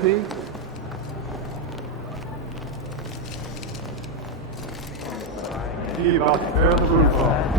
MP. He about to tear the roof off.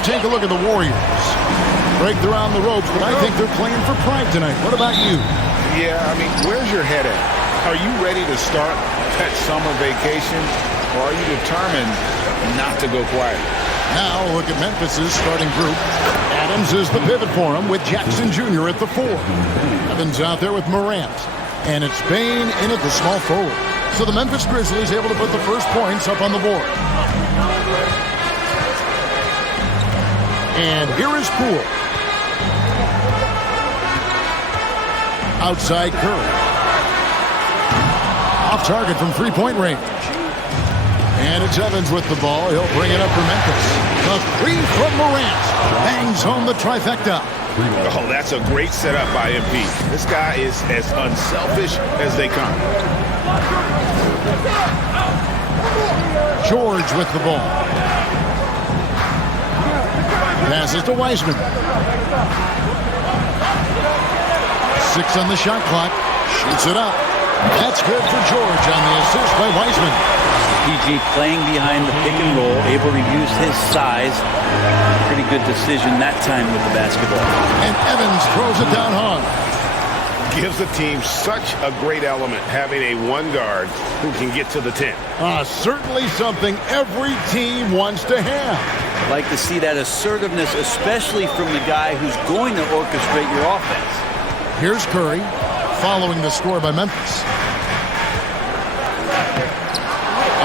Take a look at the Warriors. Break around the ropes, but I think they're playing for pride tonight. What about you? Yeah, I mean, where's your head at? Are you ready to start that summer vacation, or are you determined not to go quiet? Now look at Memphis's starting group. Adams is the pivot for him with Jackson Jr. at the 4. Evans out there with Morant. And it's Bain in at the small forward. So the Memphis Grizzlies able to put the first points up on the board. And here is Poole. Outside Curry. Off target from three-point range. And it's Evans with the ball. He'll bring it up for Memphis. The three from Morant. Bangs home the trifecta. Oh, that's a great setup by MP. This guy is as unselfish as they come. George with the ball. Passes to Wiseman. 6 on the shot clock. Shoots it up. That's good for George on the assist by Wiseman. PG playing behind the pick and roll, able to use his size. Pretty good decision that time with the basketball. And Evans throws it down hard. Gives the team such a great element having a one guard who can get to the 10. Certainly something every team wants to have. I'd like to see that assertiveness, especially from the guy who's going to orchestrate your offense. Here's Curry, following the score by Memphis.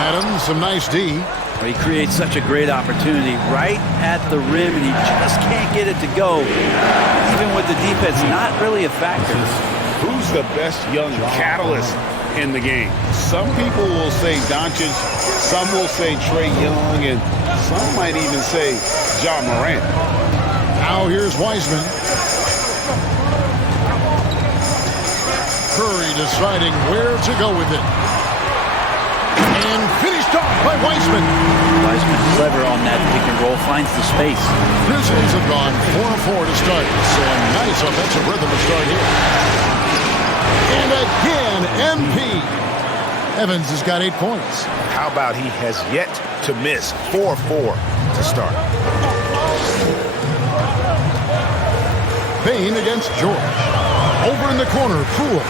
Adams, some nice D. He creates such a great opportunity right at the rim, and he just can't get it to go. Even with the defense, not really a factor. Who's the best young catalyst in the game? Some people will say Doncic, some will say Trae Young, and some might even say Ja Morant. Now here's Wiseman. Curry deciding where to go with it. And finished off by Wiseman. Wiseman clever on that pick and roll, finds the space. Grizzlies have gone 4-4 to start. And nice offensive rhythm to start here. And again, MP. Evans has got 8 points. How about he has yet to miss 4-4 to start? Bain against George. Over in the corner, Poole.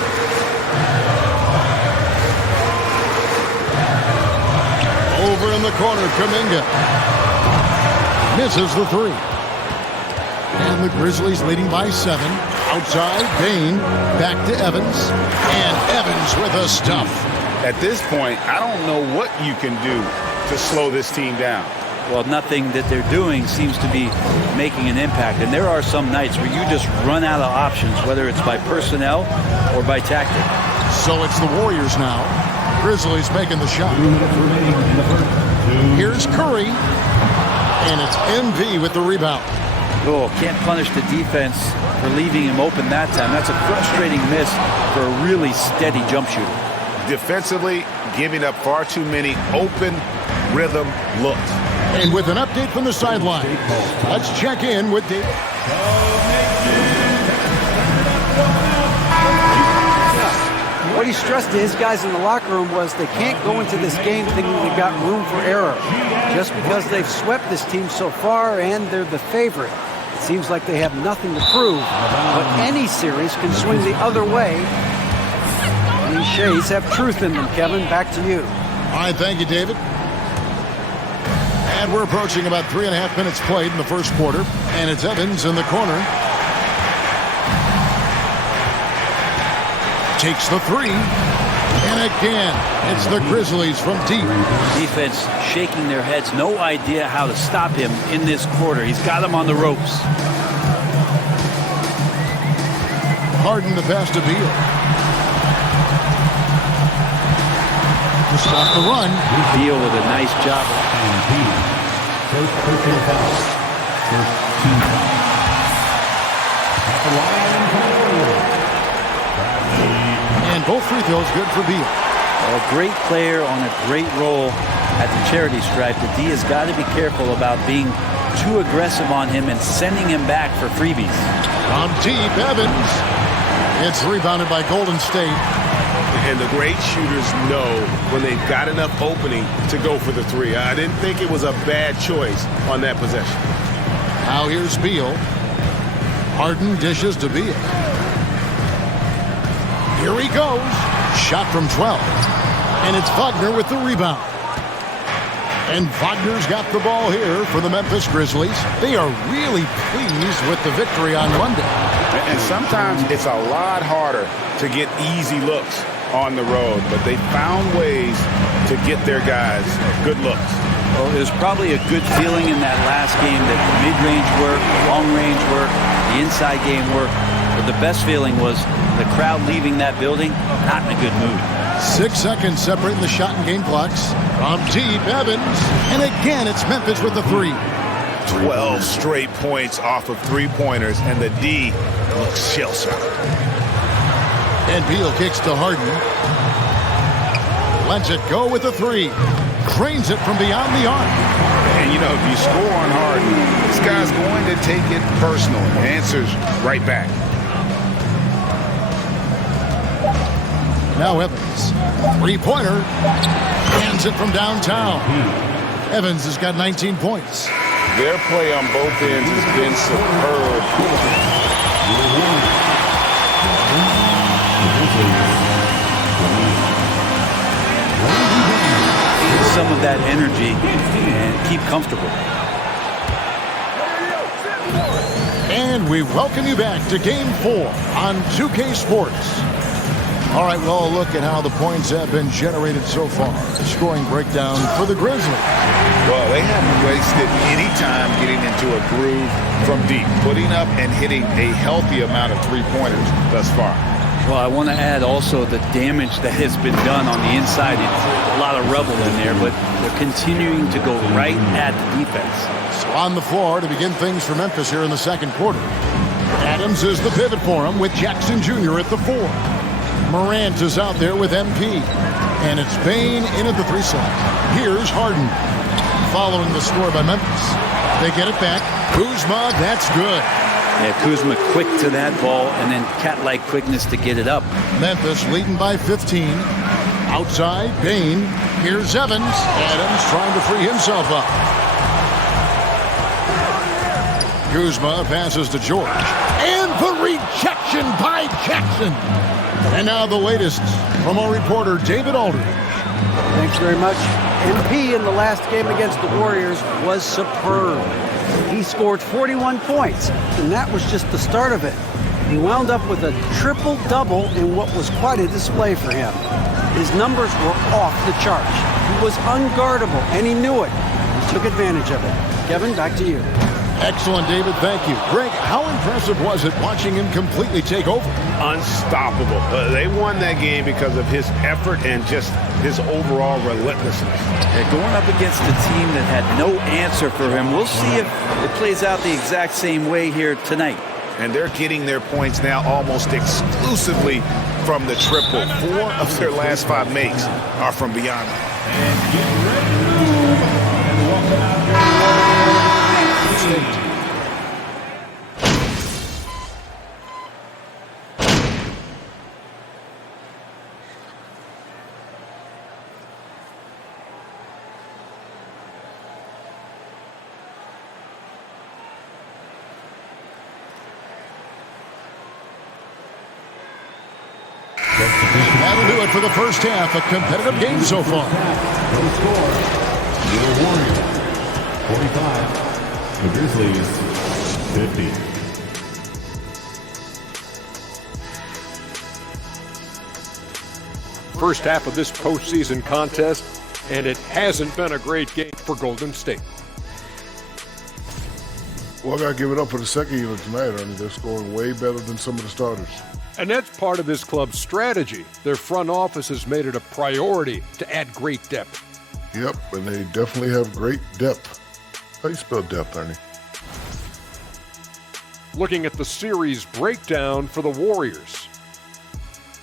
Over in the corner, Kuminga. Misses the 3. And the Grizzlies leading by 7. Outside, Bain. Back to Evans. And Evans with a stuff. At this point, I don't know what you can do to slow this team down. Well, nothing that they're doing seems to be making an impact. And there are some nights where you just run out of options, whether it's by personnel or by tactic. So it's the Warriors now. Grizzlies making the shot. Here's Curry. And it's MV with the rebound. Oh, can't punish the defense for leaving him open that time. That's a frustrating miss for a really steady jump shooter. Defensively, giving up far too many open rhythm looks. And with an update from the sideline, let's check in with David. What he stressed to his guys in the locker room was they can't go into this game thinking they've got room for error. Just because they've swept this team so far and they're the favorite, it seems like they have nothing to prove. But any series can swing the other way. Cliches have truth in them, Kevin. Back to you. All right, thank you, David. And we're approaching about 3.5 minutes played in the first quarter. And it's Evans in the corner. Takes the three. And again, it's the Grizzlies from deep. Defense shaking their heads. No idea how to stop him in this quarter. He's got him on the ropes. Harden the pass to Beal. To stop the run. Beal with a nice job. First personal foul. First team foul. At the line, and both free throws good for Beal. A great player on a great role at the charity stripe. The D has got to be careful about being too aggressive on him and sending him back for freebies. From deep, Evans. It's rebounded by Golden State. And the great shooters know when they've got enough opening to go for the three. I didn't think it was a bad choice on that possession. Now here's Beal. Harden dishes to Beal. Here he goes. Shot from 12. And it's Wagner with the rebound. And Wagner's got the ball here for the Memphis Grizzlies. They are really pleased with the victory on Monday. And sometimes it's a lot harder to get easy looks on the road, but they found ways to get their guys good looks. Well, it was probably a good feeling in that last game that the mid-range work, the long-range work, the inside game work. But the best feeling was the crowd leaving that building not in a good mood. 6 seconds separating the shot and game clocks. From deep, Evans. And again, it's Memphis with the three. 12 straight points off of three-pointers, and the D looks shell-shocked. And Beal kicks to Harden. Lets it go with the three. Cranes it from beyond the arc. And, you know, if you score on Harden, this guy's going to take it personal. Answers right back. Now Evans. Three-pointer. Hands it from downtown. Evans has got 19 points. Their play on both ends has been superb. Get some of that energy and keep comfortable. And we welcome you back to Game 4 on 2K Sports. All right, well, look at how the points have been generated so far. The scoring breakdown for the Grizzlies. Well, they haven't wasted any time getting into a groove from deep, putting up and hitting a healthy amount of three-pointers thus far. Well, I want to add also the damage that has been done on the inside. It's a lot of rubble in there, but they're continuing to go right at the defense. So on the floor to begin things for Memphis here in the second quarter. Adams is the pivot for him with Jackson Jr. at the 4. Morant is out there with MP. And it's Bane in at the 3 slot. Here's Harden. Following the score by Memphis. They get it back. Kuzma, that's good. Yeah, Kuzma quick to that ball and then cat-like quickness to get it up. Memphis leading by 15. Outside, Bane. Here's Evans. Adams trying to free himself up. Kuzma passes to George. And the rejection by Jackson. And now the latest from our reporter, David Aldridge. Thanks very much. MP in the last game against the Warriors was superb. He scored 41 points, and that was just the start of it. He wound up with a triple-double in what was quite a display for him. His numbers were off the charts. He was unguardable, and he knew it. He took advantage of it. Kevin, back to you. Excellent, David. Thank you. Greg, how impressive was it watching him completely take over? Unstoppable. They won that game because of his effort and just his overall relentlessness. They're going up against a team that had no answer for him. We'll see if it plays out the exact same way here tonight. And they're getting their points now almost exclusively from the triple. 4 of their last 5 makes are from beyond. And get ready to move. And welcome out here. That'll do it for the first half. A competitive game so far. No score. The Warriors 45. The Grizzlies 50. First half of this postseason contest, and it hasn't been a great game for Golden State. Well, I got to give it up for the second unit tonight, Ernie. They're scoring way better than some of the starters. And that's part of this club's strategy. Their front office has made it a priority to add great depth. Yep, and they definitely have great depth. How do you spell depth, Ernie? Looking at the series breakdown for the Warriors.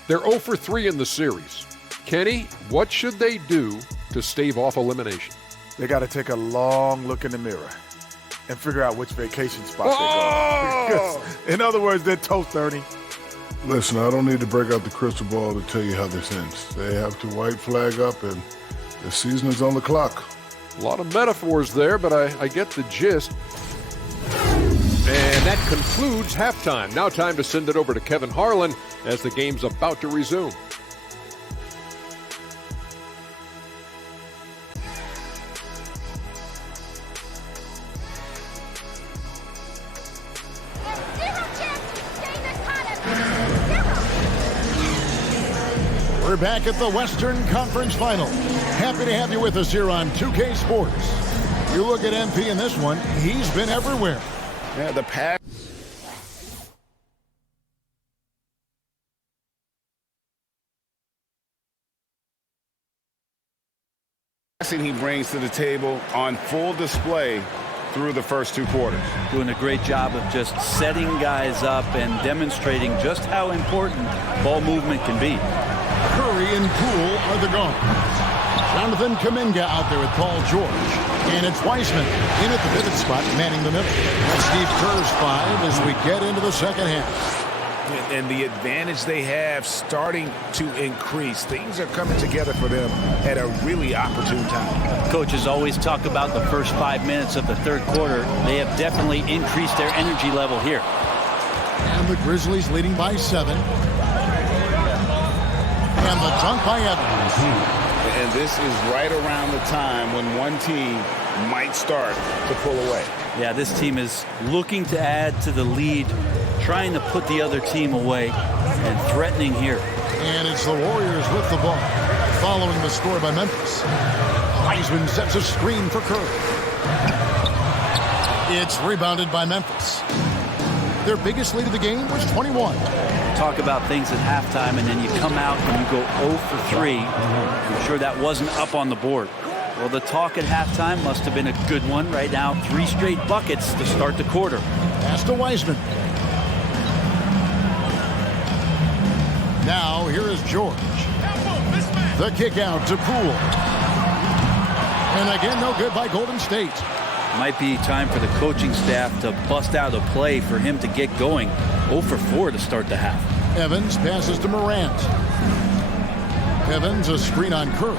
They're 0 for 3 in the series. Kenny, what should they do to stave off elimination? They got to take a long look in the mirror and figure out which vacation spot they're going. In other words, they're toast, Ernie. Listen, I don't need to break out the crystal ball to tell you how this ends. They have to white flag up, and the season is on the clock. A lot of metaphors there, but I get the gist. And that concludes halftime. Now time to send it over to Kevin Harlan as the game's about to resume. We're back at the Western Conference Final. Happy to have you with us here on 2K Sports. You look at MP in this one, he's been everywhere. Yeah, the pass. He brings to the table on full display through the first 2 quarters. Doing a great job of just setting guys up and demonstrating just how important ball movement can be. Curry and Poole are the guards. Jonathan Kuminga out there with Paul George. And it's Wiseman in at the pivot spot, manning the middle. That's Steve Kerr's 5 as we get into the second half. And the advantage they have starting to increase. Things are coming together for them at a really opportune time. Coaches always talk about the first 5 minutes of the third quarter. They have definitely increased their energy level here. And the Grizzlies leading by 7. And the dunk by Evans. And this is right around the time when one team might start to pull away. Yeah, this team is looking to add to the lead, trying to put the other team away, and threatening here. And it's the Warriors with the ball, following the score by Memphis. Wiseman sets a screen for Curry. It's rebounded by Memphis. Their biggest lead of the game was 21. Talk about things at halftime, and then you come out and you go 0 for 3. I'm sure that wasn't up on the board. Well, the talk at halftime must have been a good one. Right now, 3 straight buckets to start the quarter. Pass to Wiseman. Now, here is George. The kick out to Poole. And again, no good by Golden State. Might be time for the coaching staff to bust out a play for him to get going. 0 for 4 to start the half. Evans passes to Morant. Evans, a screen on Curry.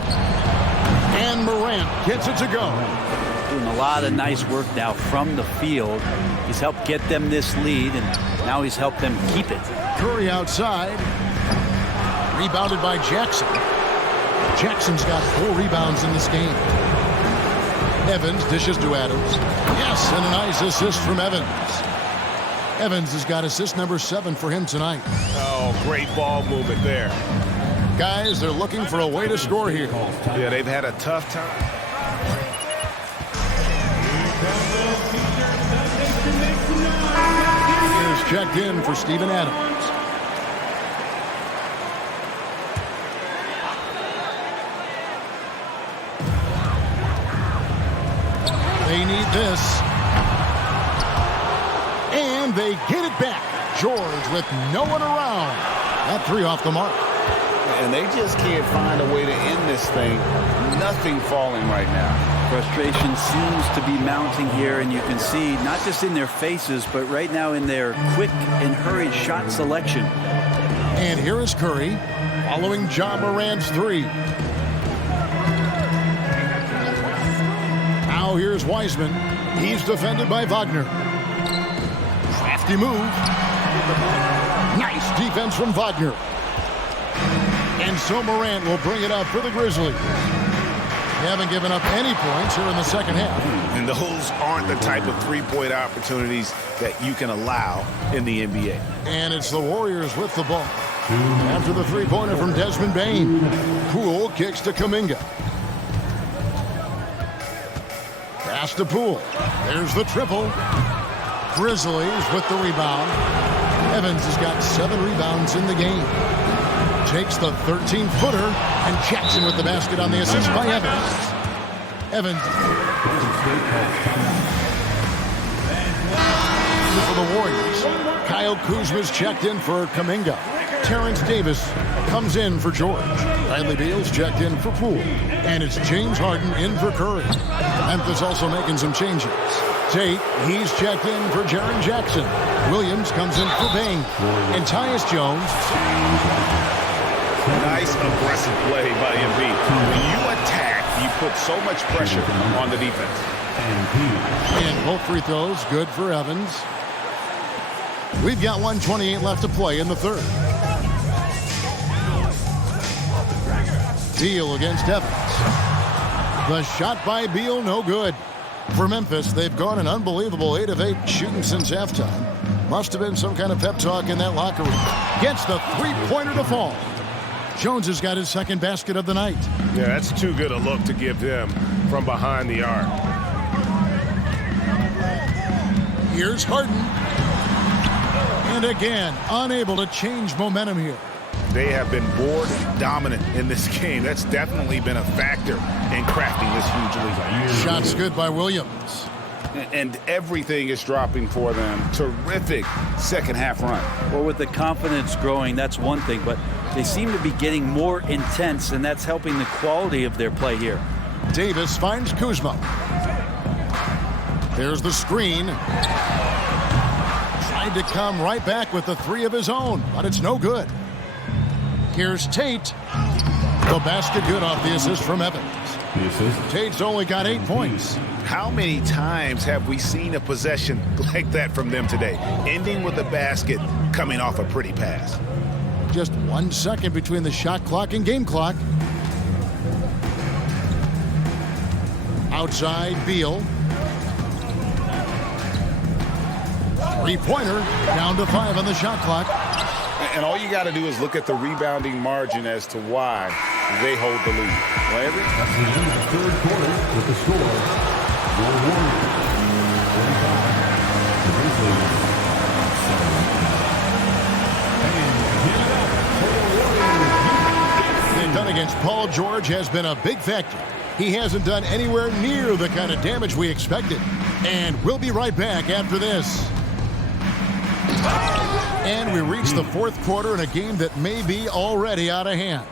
And Morant gets it to go. Doing a lot of nice work now from the field. He's helped get them this lead, and now he's helped them keep it. Curry outside. Rebounded by Jackson. Jackson's got 4 rebounds in this game. Evans dishes to Adams. Yes, and a nice assist from Evans. Evans has got assist number 7 for him tonight. Oh, great ball movement there. Guys, they're looking for a way to score here. Yeah, they've had a tough time. Here's checked in for Steven Adams. They need this. And they get it back. George with no one around. That 3 off the mark. And they just can't find a way to end this thing. Nothing falling right now. Frustration seems to be mounting here, and you can see not just in their faces, but right now in their quick and hurried shot selection. And here is Curry following Ja Morant's 3. Now here's Wiseman. He's defended by Wagner. Crafty move. Nice defense from Wagner. And so Morant will bring it up for the Grizzlies. They haven't given up any points here in the second half. And those aren't the type of three-point opportunities that you can allow in the NBA. And it's the Warriors with the ball. After the three-pointer from Desmond Bane. Poole kicks to Kuminga. Pass to Poole. There's the triple. Grizzlies with the rebound. Evans has got 7 rebounds in the game. Takes the 13-footer, and Jackson with the basket on the assist by Evans. Evans. For the Warriors, Kyle Kuzma's checked in for Kuminga. Terrence Davis comes in for George. Bradley Beal's checked in for Poole. And it's James Harden in for Curry. Memphis also making some changes. Tate, he's checked in for Jaren Jackson. Williams comes in for Bane. And Tyus Jones. Nice aggressive play by Embiid. When you attack, you put so much pressure on the defense. And both free throws good for Evans. We've got 1:28 left to play in the third. Beal against Evans. The shot by Beal, no good. For Memphis, they've gone an unbelievable 8 of 8 shooting since halftime. Must have been some kind of pep talk in that locker room. Gets the three-pointer to fall. Jones has got his second basket of the night. Yeah, that's too good a look to give them from behind the arc. Here's Harden. And again, unable to change momentum here. They have been board dominant in this game. That's definitely been a factor in crafting this huge lead. Shots good by Williams. And everything is dropping for them. Terrific second half run. Well, with the confidence growing, that's one thing, but they seem to be getting more intense, and that's helping the quality of their play here. Davis finds Kuzma. There's the screen. Tried to come right back with the 3 of his own, but it's no good. Here's Tate. The basket good off the assist from Evans. Tate's only got 8 points. How many times have we seen a possession like that from them today? Ending with a basket, coming off a pretty pass. Just 1 second between the shot clock and game clock. Outside, Beal. Three-pointer, down to 5 on the shot clock. And all you got to do is look at the rebounding margin as to why they hold the lead. That's the end of the third quarter with the score. The Warriors 45, the Grizzlies 7. And give it up for the Warriors. The done against Paul George has been a big factor. He hasn't done anywhere near the kind of damage we expected. And we'll be right back after this. And we reach the fourth quarter in a game that may be already out of hand.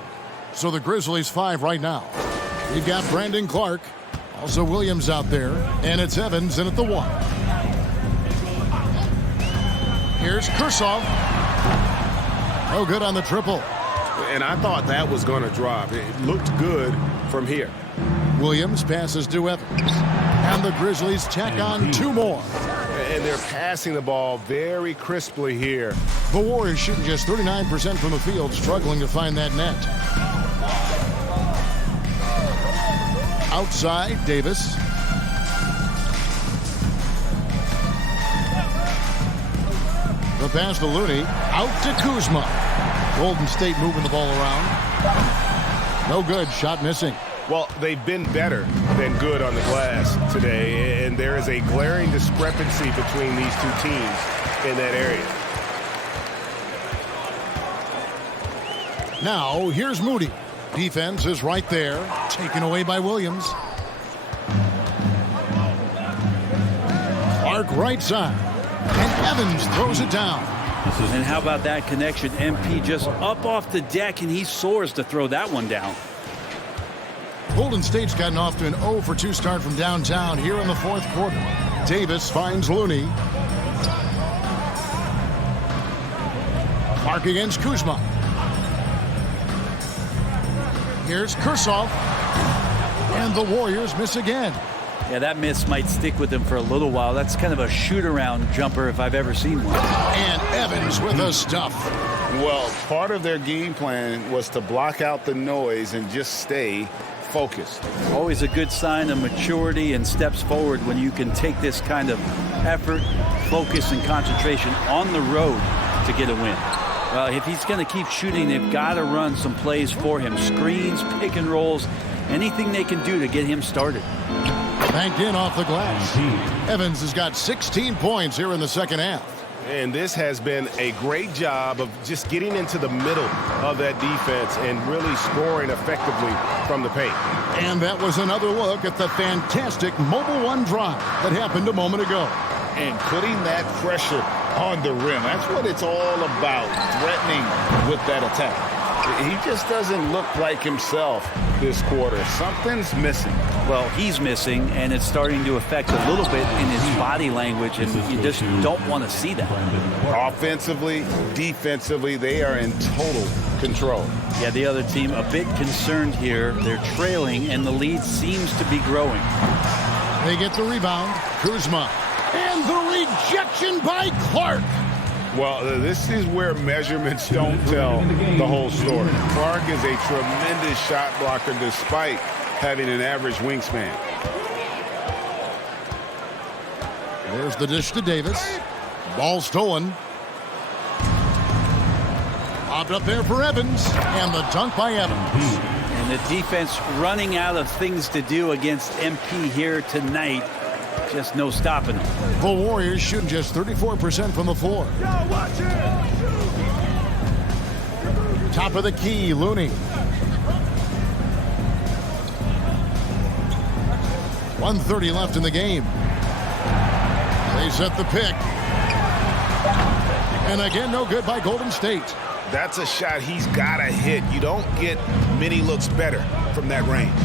So the Grizzlies 5 right now. We've got Brandon Clark, also Williams out there, and it's Evans in at the 1. Here's Kursov. No good on the triple. And I thought that was going to drop. It looked good from here. Williams passes to Evans. And the Grizzlies tack on 2 more. And they're passing the ball very crisply here. The Warriors shooting just 39% from the field, struggling to find that net. Outside, Davis. The pass to Looney. Out to Kuzma. Golden State moving the ball around. No good. Shot missing. Well, they've been better than good on the glass today, and there is a glaring discrepancy between these two teams in that area. Now, here's Moody. Defense is right there, taken away by Williams. Clark right side, and Evans throws it down. And how about that connection? MP just up off the deck, and he soars to throw that one down. Golden State's gotten off to an 0-for-2 start from downtown here in the fourth quarter. Davis finds Looney. Clark against Kuzma. Here's Kursov. And the Warriors miss again. Yeah, that miss might stick with him for a little while. That's kind of a shoot-around jumper if I've ever seen one. And Evans with the stuff. Well, part of their game plan was to block out the noise and just stay focused. Always a good sign of maturity and steps forward when you can take this kind of effort, focus, and concentration on the road to get a win. Well, if he's going to keep shooting, they've got to run some plays for him. Screens, pick and rolls, anything they can do to get him started. Banked in off the glass. Evans has got 16 points here in the second half. And this has been a great job of just getting into the middle of that defense and really scoring effectively from the paint. And that was another look at the fantastic Mobile One drive that happened a moment ago. And putting that pressure on the rim. That's what it's all about, threatening with that attack. He just doesn't look like himself this quarter. Something's missing. Well, he's missing, and it's starting to affect a little bit in his body language, and you just don't want to see that. Offensively, defensively, they are in total control. Yeah, the other team a bit concerned here. They're trailing, and the lead seems to be growing. They get the rebound. Kuzma. And the rejection by Clark. Well, this is where measurements don't tell the whole story. Clark is a tremendous shot blocker despite having an average wingspan. There's the dish to Davis. Ball stolen. Popped up there for Evans. And the dunk by Evans. And the defense running out of things to do against MP here tonight. Just no stopping them. The Warriors shooting just 34% from the floor. Top of the key, Looney. 1:30 left in the game. They set the pick. And again, no good by Golden State. That's a shot he's got to hit. You don't get many looks better from that range.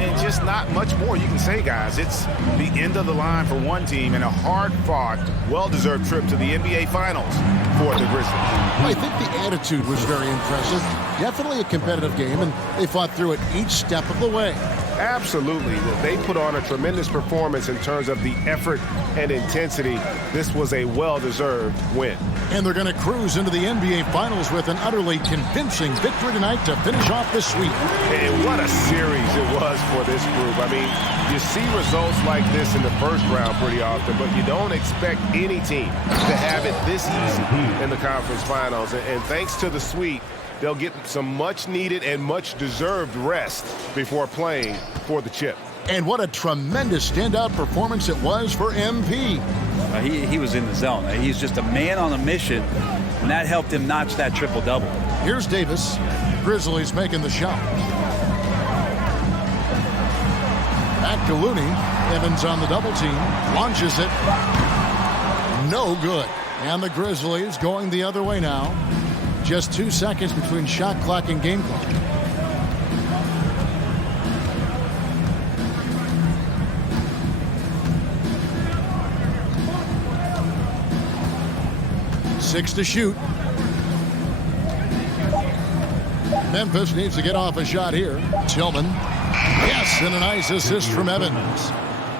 And just not much more you can say, guys. It's the end of the line for one team and a hard-fought, well-deserved trip to the NBA Finals for the Grizzlies. I think the attitude was very impressive. Definitely a competitive game, and they fought through it each step of the way. Absolutely. They put on a tremendous performance in terms of the effort and intensity. This was a well-deserved win. And they're going to cruise into the NBA Finals with an utterly convincing victory tonight to finish off the sweep. And what a series it was for this group. I mean, you see results like this in the first round pretty often, but you don't expect any team to have it this easy in the conference finals. And thanks to the sweep, they'll get some much-needed and much-deserved rest before playing for the chip. And what a tremendous standout performance it was for MP. He was in the zone. He's just a man on a mission, and that helped him notch that triple-double. Here's Davis. Grizzlies making the shot. Back to Looney. Evans on the double team. Launches it. No good. And the Grizzlies going the other way now. Just 2 seconds between shot clock and game clock. Six to shoot. Memphis needs to get off a shot here. Tillman. Yes, and a nice assist from Evans.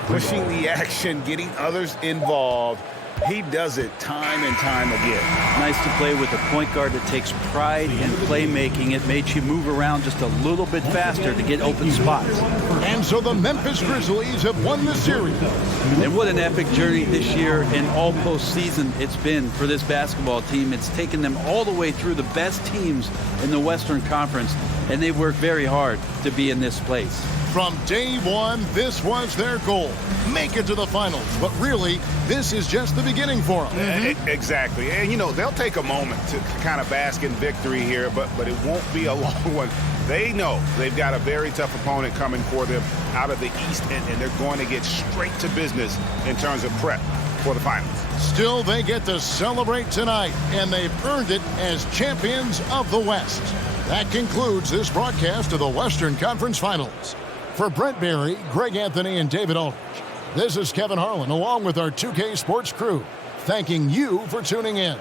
Pushing the action, getting others involved. He does it time and time again. Nice to play with a point guard that takes pride in playmaking. It makes you move around just a little bit faster to get open spots. And so the Memphis Grizzlies have won the series. And what an epic journey this year and all postseason it's been for this basketball team. It's taken them all the way through the best teams in the Western Conference, and they've worked very hard to be in this place. From day one, this was their goal. Make it to the finals. But really, this is just the beginning for them. Exactly. And, you know, they'll take a moment to kind of bask in victory here, but it won't be a long one. They know they've got a very tough opponent coming for them out of the East, and they're going to get straight to business in terms of prep for the finals. Still, they get to celebrate tonight, and they've earned it as champions of the West. That concludes this broadcast of the Western Conference Finals. For Brent Berry, Greg Anthony, and David Aldridge, this is Kevin Harlan along with our 2K Sports crew, thanking you for tuning in.